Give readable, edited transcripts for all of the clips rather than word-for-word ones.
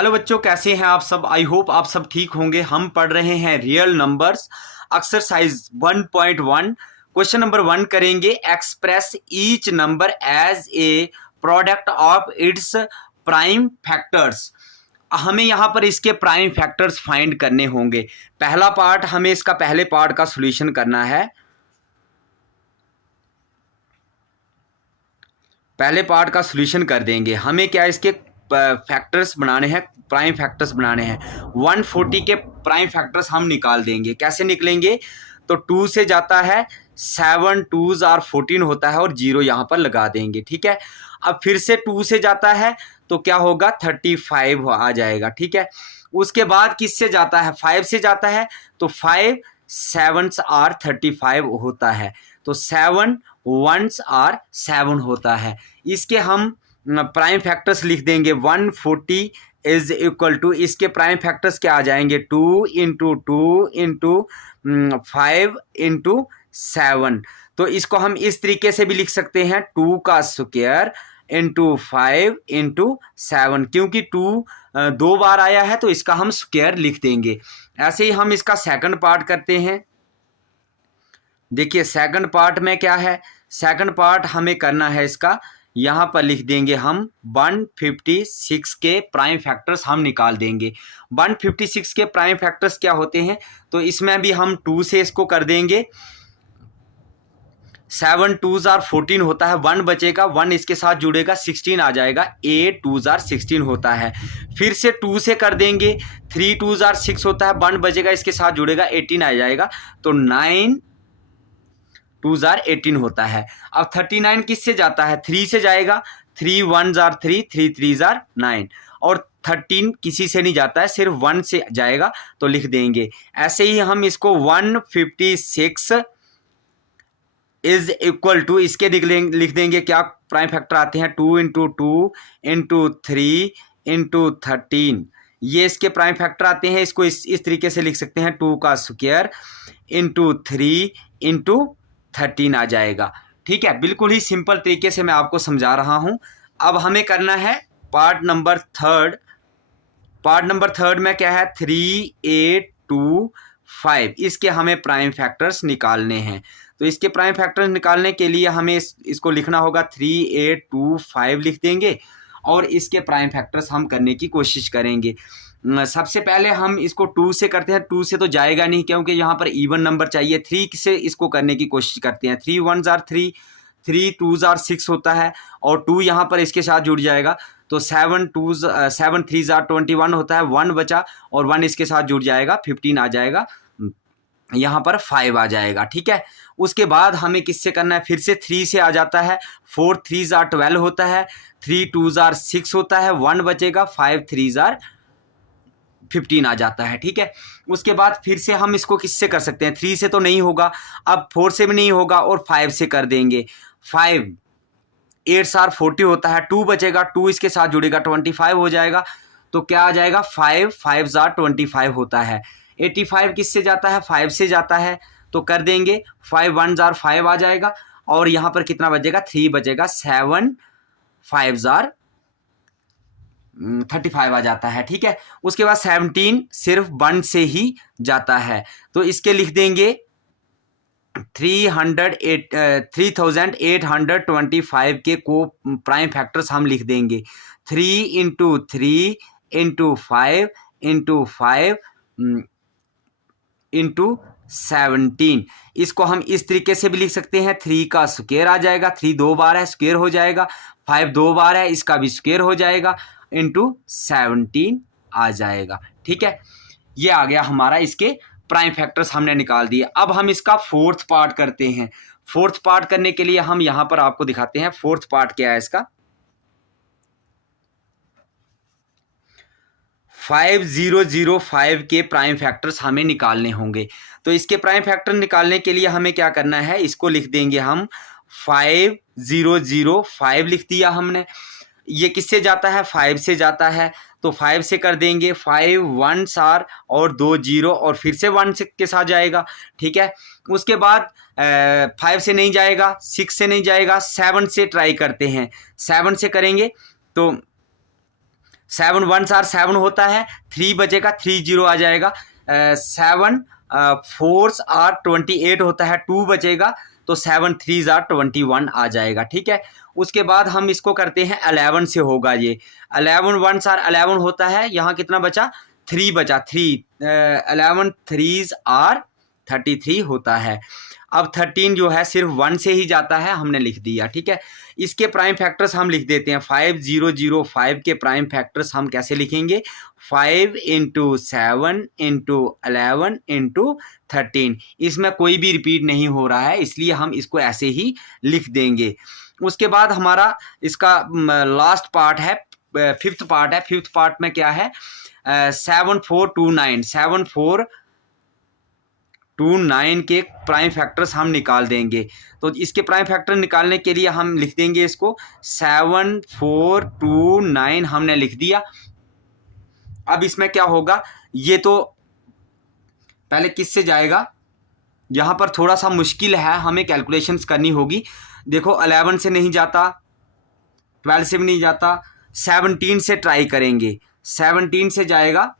Hello बच्चों, कैसे हैं आप सब। आई होप आप सब ठीक होंगे। हम पढ़ रहे हैं real numbers exercise 1.1। Question number 1 करेंगे। Express each number as a product of its prime factors. हमें यहाँ पर इसके प्राइम फैक्टर्स फाइंड करने होंगे। पहला पार्ट, हमें इसका पहले पार्ट का सॉल्यूशन करना है। पहले पार्ट का सॉल्यूशन कर देंगे। हमें क्या इसके फैक्टर्स बनाने हैं, प्राइम फैक्टर्स बनाने हैं। 140 के प्राइम फैक्टर्स हम निकाल देंगे। कैसे निकलेंगे? तो 2 से जाता है 7 2s आर 14 होता है और 0 यहाँ पर लगा देंगे। ठीक है। अब फिर से 2 से जाता है तो क्या होगा, 35 आ जाएगा। ठीक है। उसके बाद किससे जाता है? 5 से जाता है तो 5 7s आर 35 होता है। तो 7 1s आर 7 होता है। इसके हम प्राइम फैक्टर्स लिख देंगे। 140 इज इक्वल टू, इसके प्राइम फैक्टर्स क्या आ जाएंगे? 2 इंटू 2 इंटू 5 इंटू 7। तो इसको हम इस तरीके से भी लिख सकते हैं, 2 का स्क्वायर इंटू 5 इंटू 7। क्योंकि 2 दो बार आया है तो इसका हम स्क्वायर लिख देंगे। ऐसे ही हम इसका सेकंड पार्ट करते हैं। देखिए सेकंड पार्ट में क्या है, सेकंड पार्ट हमें करना है इसका, यहाँ पर लिख देंगे हम 156 के प्राइम फैक्टर्स हम निकाल देंगे। 156 के प्राइम फैक्टर्स क्या होते हैं? तो इसमें भी हम 2 से इसको कर देंगे। 7 2s आर 14 होता है, 1 बचेगा, 1 इसके साथ जुड़ेगा, 16 आ जाएगा। 8 2s आर 16 होता है। फिर से 2 से कर देंगे। 3 2s आर 6 होता है, 1 बचेगा, इसके साथ जुड़ेगा, 18 आ जाएगा। तो 9 2s आर 18 होता है। अब 39 किससे जाता है? 3 से जाएगा। 3 1s आर 3, 3 3s आर 9। और 13 किसी से नहीं जाता है, सिर्फ 1 से जाएगा तो लिख देंगे। ऐसे ही हम इसको 156 इज इक्वल टू, इसके लिख देंगे क्या प्राइम फैक्टर आते हैं? 2 इंटू 2 इंटू 3 इंटू 13। ये इसके प्राइम फैक्टर आते हैं। इसको इस तरीके से लिख सकते हैं, 2 का स्क्वायर इंटू 3 इंटू 13 आ जाएगा। ठीक है, बिल्कुल ही सिंपल तरीके से मैं आपको समझा रहा हूं। अब हमें करना है part number third. Part number third में क्या है? 3 8 2 5। इसके हमें प्राइम फैक्टर्स निकालने हैं। तो इसके प्राइम फैक्टर्स निकालने के लिए हमें इसको लिखना होगा। 3 8 2 5 लिख देंगे और इसके प्राइम फैक्टर्स हम करने की कोशिश करेंगे। सबसे पहले हम इसको 2 से करते हैं। 2 से तो जाएगा नहीं क्योंकि यहाँ पर इवन नंबर चाहिए। 3 से इसको करने की कोशिश करते हैं। 3 1s आर 3, 3 2s आर 6 होता है और 2 यहाँ पर इसके साथ जुड़ जाएगा। तो 7 3s आर 21 होता है, 1 बचा और 1 इसके साथ जुड़ जाएगा, 15 आ जाएगा। यहाँ पर 5 आ जाएगा। ठीक है। उसके बाद हमें किससे करना है? फिर से 3 से आ जाता है। 4 3s आर 12 होता है, 3 2s आर 6 होता है, 1 बचेगा, 5 3s आर 15 आ जाता है। ठीक है। उसके बाद फिर से हम इसको किससे कर सकते हैं? 3 से तो नहीं होगा, अब 4 से भी नहीं होगा और 5 से कर देंगे। 5 8s आर 40 होता है, 2 बचेगा, 2 इसके साथ जुड़ेगा, 25 हो जाएगा। तो क्या आ जाएगा? 5 5s आर 25 होता है। 85 किससे जाता है? 5 से जाता है। तो कर देंगे, 5 1s आर 5 आ जाएगा और यहाँ पर कितना बचेगा? 3 बचेगा। 7 5s आर 35 आ जाता है। ठीक है। उसके बाद 17 सिर्फ 1 से ही जाता है। तो इसके लिख देंगे 3825 के को प्राइम फैक्टर्स हम लिख देंगे। 3 इंटू 3 इंटू 5 इंटू 5 इंटू 17। इसको हम इस तरीके से भी लिख सकते हैं। 3 का स्क्वायर आ जाएगा, 3 दो बार है, स्क्वायर हो जाएगा। 5 दो बार है, इसका भी स्क्वायर हो जाएगा, इंटू 17 आ जाएगा। ठीक है। ये आ गया हमारा, इसके प्राइम फैक्टर्स हमने निकाल दिए। अब हम इसका फोर्थ पार्ट करते हैं। फोर्थ पार्ट करने के लिए हम यहां पर आपको दिखाते हैं फोर्थ पार्ट क्या है इसका। 5005 के प्राइम फैक्टर्स हमें निकालने होंगे। तो इसके प्राइम फैक्टर निकालने के लिए हमें क्या करना है? इसको लिख देंगे हम 5005 लिख दिया हमने। ये किससे जाता है? 5 से जाता है। तो 5 से कर देंगे। 5 1s आर और 2 0 और फिर से 1 के साथ जाएगा। ठीक है। उसके बाद 5 से नहीं जाएगा, 6 से नहीं जाएगा, 7 से ट्राई करते हैं। 7 से करेंगे तो 7 1s आर 7 होता है, 3 बचेगा 3 0 आ जाएगा। 7 4s आर 28 होता है, 2 बचेगा तो 7 3s आर 21 आ जाएगा। ठीक है, उसके बाद हम इसको करते हैं 11 से होगा ये। 11 1s आर 11 होता है, यहाँ कितना बचा 3 बचा 3, 11 3s आर 33 होता है। अब 13 जो है सिर्फ 1 से ही जाता है, हमने लिख दिया। ठीक है, इसके प्राइम फैक्टर्स हम लिख देते हैं। 5005 के प्राइम फैक्टर्स हम कैसे लिखेंगे, 5 × 7 × 11 × 13। इसमें कोई भी रिपीट नहीं हो रहा है, इसलिए हम इसको ऐसे ही लिख देंगे। उसके बाद हमारा इसका लास्ट पार्ट है, फिफ्थ पार्ट है। फिफ्थ पार्ट में क्या है, 7429 7429 के प्राइम फैक्टर्स हम निकाल देंगे। तो इसके प्राइम फैक्टर निकालने के लिए हम लिख देंगे इसको 7429 हमने लिख दिया। अब इसमें क्या होगा, ये तो पहले किससे जाएगा, यहाँ पर थोड़ा सा मुश्किल है, हमें कैलकुलेशंस करनी होगी। देखो 11 से नहीं जाता, 12 से भी नहीं जाता, 17 से ट्राई करेंगे। 17 से जाएगा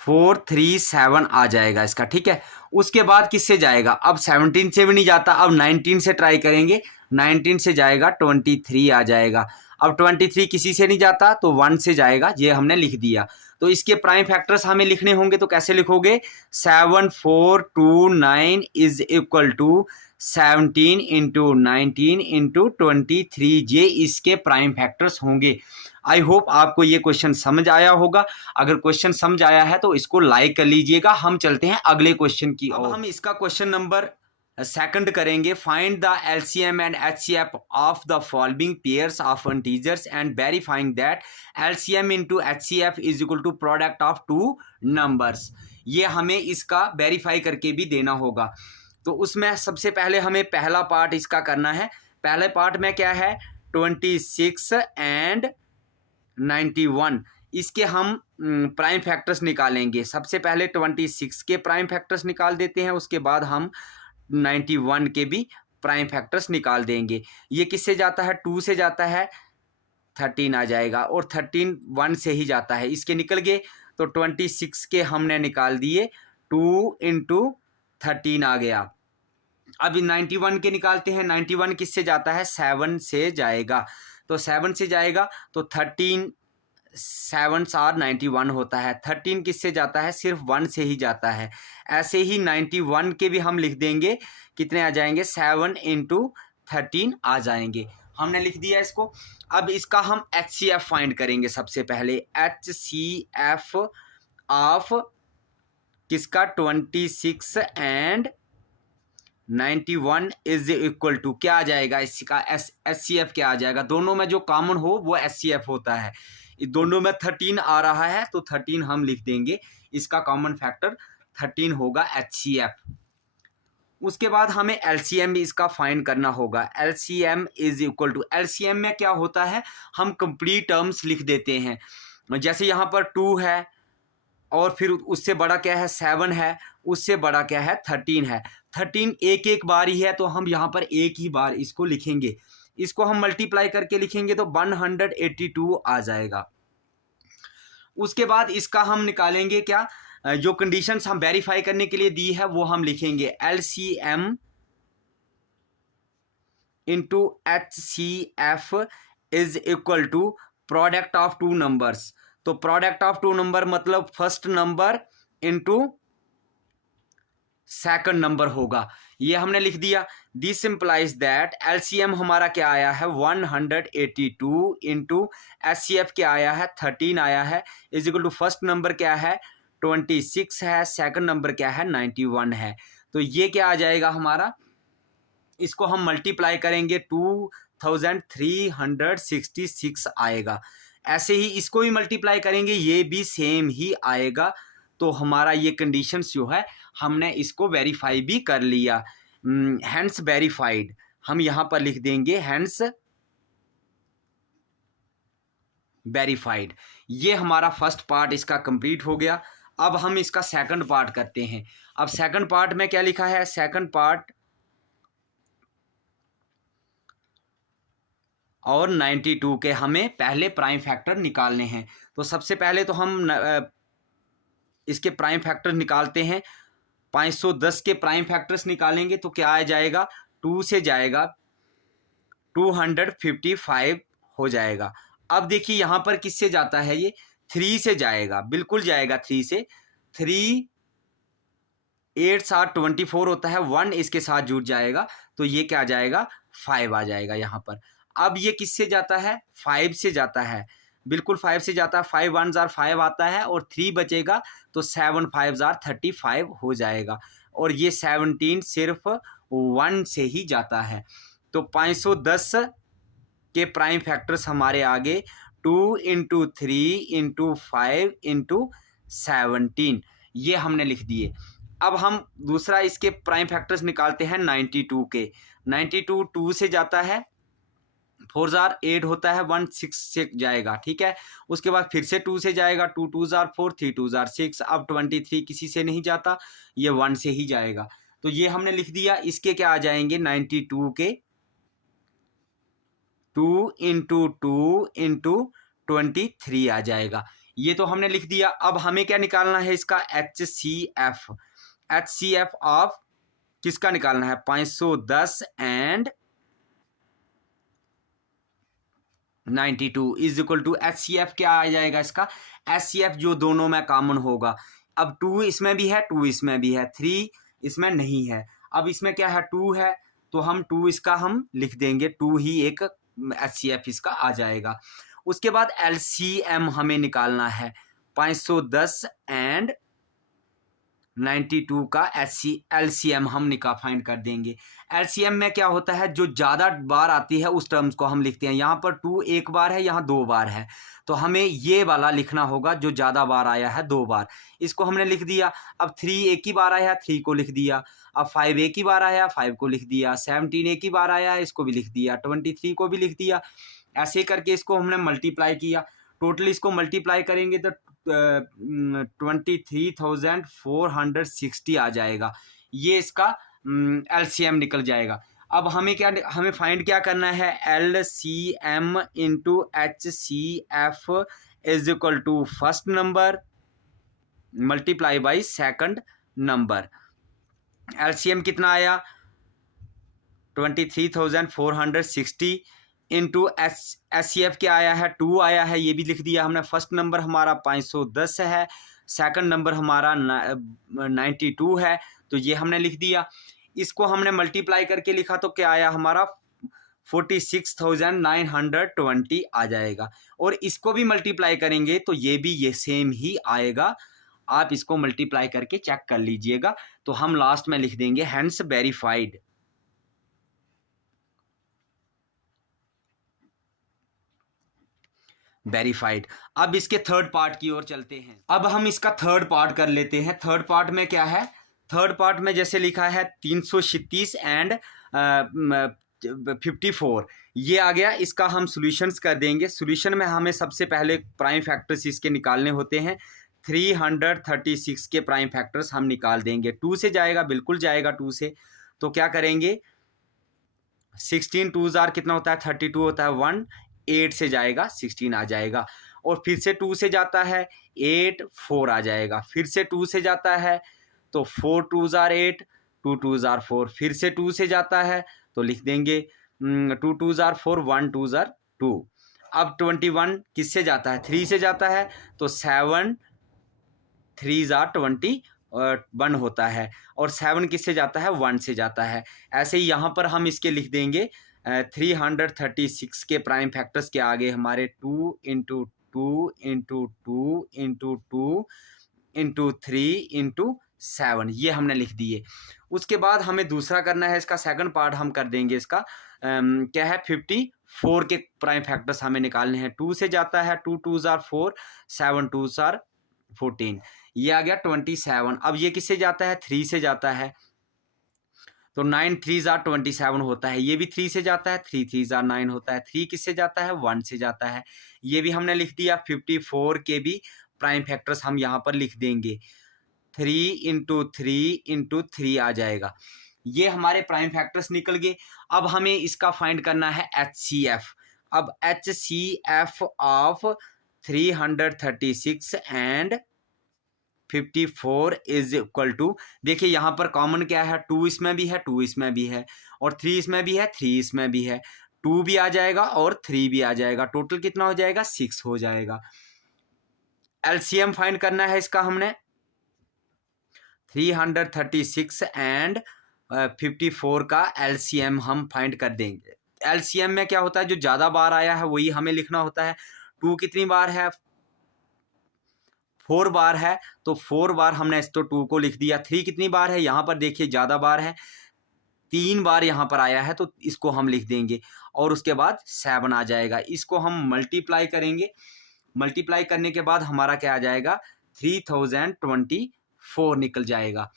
437 आ जाएगा इसका। ठीक है, उसके बाद किससे जाएगा, अब 17 से भी नहीं जाता, अब 19 से ट्राई करेंगे। 19 से जाएगा 23 आ जाएगा। अब 23 किसी से नहीं जाता तो 1 से जाएगा, ये हमने लिख दिया। तो इसके प्राइम फैक्टर्स हमें लिखने होंगे, तो कैसे लिखोगे, 7429 इज इक्वल टू 17 × 19 × 23, ये इसके प्राइम फैक्टर्स होंगे। आई होप आपको ये क्वेश्चन समझ आया होगा। अगर क्वेश्चन समझ आया है तो इसको लाइक कर लीजिएगा। हम चलते हैं अगले क्वेश्चन की ओर। हम इसका क्वेश्चन नंबर सेकंड करेंगे। Find the LCM and HCF of the following pairs of integers and verifying that LCM into HCF is equal to product of two numbers. ये हमें इसका वेरीफाई करके भी देना होगा। तो उसमें सबसे पहले हमें पहला पार्ट इसका करना है। पहले पार्ट में क्या है, 26 एंड 91, इसके हम प्राइम फैक्टर्स निकालेंगे। सबसे पहले 26 के प्राइम फैक्टर्स निकाल देते हैं, उसके बाद हम 91 के भी प्राइम फैक्टर्स निकाल देंगे। ये किससे जाता है, 2 से जाता है, 13 आ जाएगा, और 13 1 से ही जाता है, इसके निकल गए। तो 26 के हमने निकाल दिए, 2 × 13 आ गया। अब 91 के निकालते हैं। 91 किससे जाता है, 7 से जाएगा। तो 7 से जाएगा तो 13 7s आर 91 होता है। 13 किससे जाता है, सिर्फ 1 से ही जाता है। ऐसे ही 91 के भी हम लिख देंगे, कितने आ जाएंगे, 7 × 13 आ जाएंगे। हमने लिख दिया इसको। अब इसका हम HCF फाइंड करेंगे। सबसे पहले HCF ऑफ किसका, 26 एंड 91 इज इक्वल टू क्या आ जाएगा, इसका HCF क्या आ जाएगा, दोनों में जो कॉमन हो वो HCF होता है। दोनों में 13 आ रहा है तो 13 हम लिख देंगे, इसका कॉमन फैक्टर 13 होगा HCF। उसके बाद हमें LCM भी इसका फाइंड करना होगा। LCM is equal to, LCM में क्या होता है, हम कंप्लीट टर्म्स लिख देते हैं। जैसे यहाँ पर 2 है, और फिर उससे बड़ा क्या है, 7 है, उससे बड़ा क्या है, 13 है। 13 एक बार ही है, तो हम यहाँ पर एक ही बार इसको लिखेंगे। इसको हम मल्टीप्लाई करके लिखेंगे तो 182 आ जाएगा। उसके बाद इसका हम निकालेंगे क्या, जो कंडीशंस हम वेरीफाई करने के लिए दी है वो हम लिखेंगे। LCM into HCF is equal to product of two numbers. तो प्रोडक्ट ऑफ टू नंबर मतलब first number into second number होगा, ये हमने लिख दिया। दिस इंप्लाइज दैट LCM हमारा क्या आया है, 182 इंटू HCF क्या आया है, 13 आया है, is equal to first number क्या है, 26 है, सेकंड नंबर क्या है, 91 है। तो ये क्या आ जाएगा हमारा, इसको हम मल्टीप्लाई करेंगे 2366 आएगा। ऐसे ही इसको भी मल्टीप्लाई करेंगे, ये भी सेम ही आएगा। तो हमारा ये कंडीशंस जो है हमने इसको वेरीफाई भी कर लिया। हैंस वेरीफाइड हम यहाँ पर लिख देंगे, हैंस वेरीफाइड। ये हमारा फर्स्ट पार्ट इसका कंप्लीट हो गया। अब हम इसका सेकंड पार्ट करते हैं। अब सेकंड पार्ट में क्या लिखा है, सेकंड पार्ट और 92 के हमें पहले प्राइम फैक्टर निकालने हैं। तो सबसे पहले तो हम इसके प्राइम फैक्टर निकालते हैं। 510 के प्राइम फैक्टर्स निकालेंगे तो क्या आ जाएगा, 2 से जाएगा 255 हो जाएगा। अब देखिए यहाँ पर किससे जाता है, ये 3 से जाएगा, बिल्कुल जाएगा 3 से। 3 8 7 24 होता है, 1 इसके साथ जुड़ जाएगा तो ये क्या आ जाएगा, 5 आ जाएगा यहाँ पर। अब ये किससे जाता है, 5 से जाता है, बिल्कुल 5 से जाता है। 5 1 जार 5 आता है और 3 बचेगा तो 7 5 जार 35 हो जाएगा। और ये 17 सिर्फ 1 से ही जाता है। तो 510 के प्राइम फैक्टर्स हमारे आगे 2 इंटू 3 इंटू 5 इंटू 17, ये हमने लिख दिए। अब हम दूसरा इसके प्राइम फैक्टर्स निकालते हैं 92 के। 92 2 से जाता है, 4 जार 8 होता है, 1 6 से जाएगा, ठीक है। उसके बाद फिर से 2 से जाएगा, 2 2 जार 4, 3 2 जार 6। अब 23 किसी से नहीं जाता, ये 1 से ही जाएगा। तो ये हमने लिख दिया। इसके क्या आ जाएंगे, 92 के 2 इंटू 2 इंटू 23 आ जाएगा। ये तो हमने लिख दिया। अब हमें क्या निकालना है, इसका HCF। HCF ऑफ किसका निकालना है, 510 and 92 is equal to HCF क्या आ जाएगा इसका, HCF जो दोनों में कॉमन होगा। अब 2 इसमें भी है, 2 इसमें भी है, 3 इसमें नहीं है। अब इसमें क्या है, 2 है तो हम 2 इसका हम लिख देंगे, 2 ही एक HCF इसका आ जाएगा। उसके बाद LCM हमें निकालना है, 510 एंड 92 का LCM हम फाइंड कर देंगे। LCM में क्या होता है, जो ज़्यादा बार आती है उस टर्म्स को हम लिखते हैं। यहाँ पर 2 एक बार है, यहाँ 2 बार है, तो हमें ये वाला लिखना होगा जो ज़्यादा बार आया है, 2 बार। इसको हमने लिख दिया। अब 3 एक ही बार आया है, 3 को लिख दिया। अब 5 एक ही बार आया, 5 को लिख दिया। 17 एक ही बार आया है, इसको भी लिख दिया। 23 को भी लिख दिया। ऐसे करके इसको हमने मल्टीप्लाई किया। टोटल इसको मल्टीप्लाई करेंगे तो 23,460 आ जाएगा। ये इसका LCM निकल जाएगा। अब हमें फाइंड क्या करना है, LCM into HCF is equal to first number multiply by second number. LCM कितना आया, 23,460 इंटू HCF क्या आया है, 2 आया है, ये भी लिख दिया हमने। फर्स्ट नंबर हमारा 510 है, सेकंड नंबर हमारा 92 है, तो ये हमने लिख दिया। इसको हमने मल्टीप्लाई करके लिखा तो क्या आया हमारा, 46,920 आ जाएगा। और इसको भी मल्टीप्लाई करेंगे तो ये भी ये सेम ही आएगा। आप इसको मल्टीप्लाई करके चेक कर लीजिएगा। तो हम लास्ट में लिख देंगे हेंस वेरीफाइड। वेरीफाइड। अब इसके थर्ड पार्ट की ओर चलते हैं। अब हम इसका थर्ड पार्ट कर लेते हैं। थर्ड पार्ट में क्या है, थर्ड पार्ट में जैसे लिखा है 336 एंड 54, ये आ गया। इसका हम सॉल्यूशंस कर देंगे। सॉल्यूशन में हमें सबसे पहले प्राइम फैक्टर्स इसके निकालने होते हैं। 336 के प्राइम फैक्टर्स हम निकाल देंगे। 2 से जाएगा, बिल्कुल जाएगा 2 से। तो क्या करेंगे, 16 2 जार कितना होता है, 32 होता है, 1 8 से जाएगा, 16 आ जाएगा। और फिर से 2 से जाता है, 8 4 आ जाएगा। फिर से 2 से जाता है तो 4 2 जार 8, 2 2 जार 4। फिर से 2 से जाता है तो लिख देंगे 2 2 जार 4, 1 2 जार 2। अब 21 किससे जाता है, 3 से जाता है तो 7 3 जार 21 होता है। और 7 किससे जाता है, 1 से जाता है। ऐसे ही यहाँ पर हम इसके लिख देंगे 336 के प्राइम फैक्टर्स के आगे हमारे 2 into 2 into 2 into 2 into 3 into 7, ये हमने लिख दिए। उसके बाद हमें दूसरा करना है, इसका सेकंड पार्ट हम कर देंगे। इसका क्या है, 54 के प्राइम फैक्टर्स हमें निकालने हैं। 2 से जाता है, 2 2 जार 4, 7 2 जार 14, ये आ गया 27। अब ये किससे जाता है, 3 से जाता है तो 9 3 जार 27 होता है। ये भी 3 से जाता है, 3 3 जार 9 होता है। 3 किससे जाता है, 1 से जाता है। ये भी हमने लिख दिया। 54 के भी प्राइम फैक्टर्स हम यहाँ पर लिख देंगे। 3 इंटू 3 इंटू 3 आ जाएगा। ये हमारे प्राइम फैक्टर्स निकल गए। अब हमें इसका फाइंड करना है HCF। अब HCF of 336 and 54 is equal to, देखिए यहाँ पर कॉमन क्या है, 2 इसमें भी है, 2 इसमें भी है, और 3 इसमें भी है, 3 इसमें भी है, 2 भी आ जाएगा और 3 भी आ जाएगा, टोटल कितना हो जाएगा, 6 हो जाएगा। एलसीएम फाइंड करना है इसका हमने, 336 एंड 54 का एलसीएम हम फाइंड कर देंगे। एलसीएम में क्या होता है, जो ज़्यादा बार आया है वही हमें लिखना होता है। 2 कितनी बार है, 4 बार है, तो 4 बार हमने इस तो 2 को लिख दिया। 3 कितनी बार है, यहाँ पर देखिए ज़्यादा बार है, 3 बार यहाँ पर आया है, तो इसको हम लिख देंगे, और उसके बाद 7 आ जाएगा। इसको हम मल्टीप्लाई करेंगे, मल्टीप्लाई करने के बाद हमारा क्या आ जाएगा, 3024 निकल जाएगा।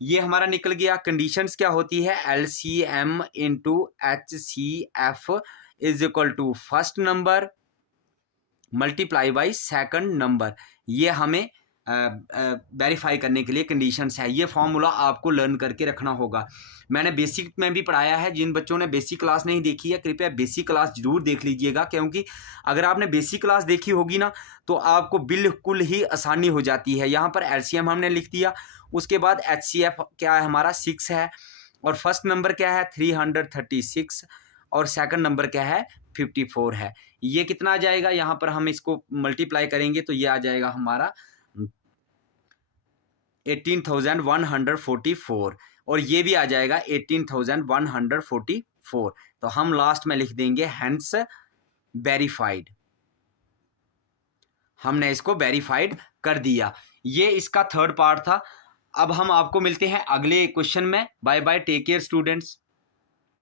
ये हमारा निकल गया। कंडीशंस क्या होती है, LCM into HCF is equal to first number multiply by second number. ये हमें वेरीफाई करने के लिए कंडीशंस है। ये फॉर्मूला आपको लर्न करके रखना होगा। मैंने बेसिक में भी पढ़ाया है, जिन बच्चों ने बेसिक क्लास नहीं देखी है कृपया बेसिक क्लास जरूर देख लीजिएगा, क्योंकि अगर आपने बेसिक क्लास देखी होगी ना तो आपको बिल्कुल ही आसानी हो जाती है। यहाँ पर एलसीएम हमने लिख दिया, उसके बाद एचसीएफ क्या है हमारा 6 है, और फर्स्ट नंबर क्या है 336, और सेकंड नंबर क्या है 54 है। ये कितना आ जाएगा, यहाँ पर हम इसको मल्टीप्लाई करेंगे तो ये आ जाएगा हमारा 18,144, और ये भी आ जाएगा 18,144। तो हम लास्ट में लिख देंगे हेंस वेरीफाइड। हमने इसको वेरीफाइड कर दिया। ये इसका थर्ड पार्ट था। अब हम आपको मिलते हैं अगले क्वेश्चन में। Bye bye, take care students.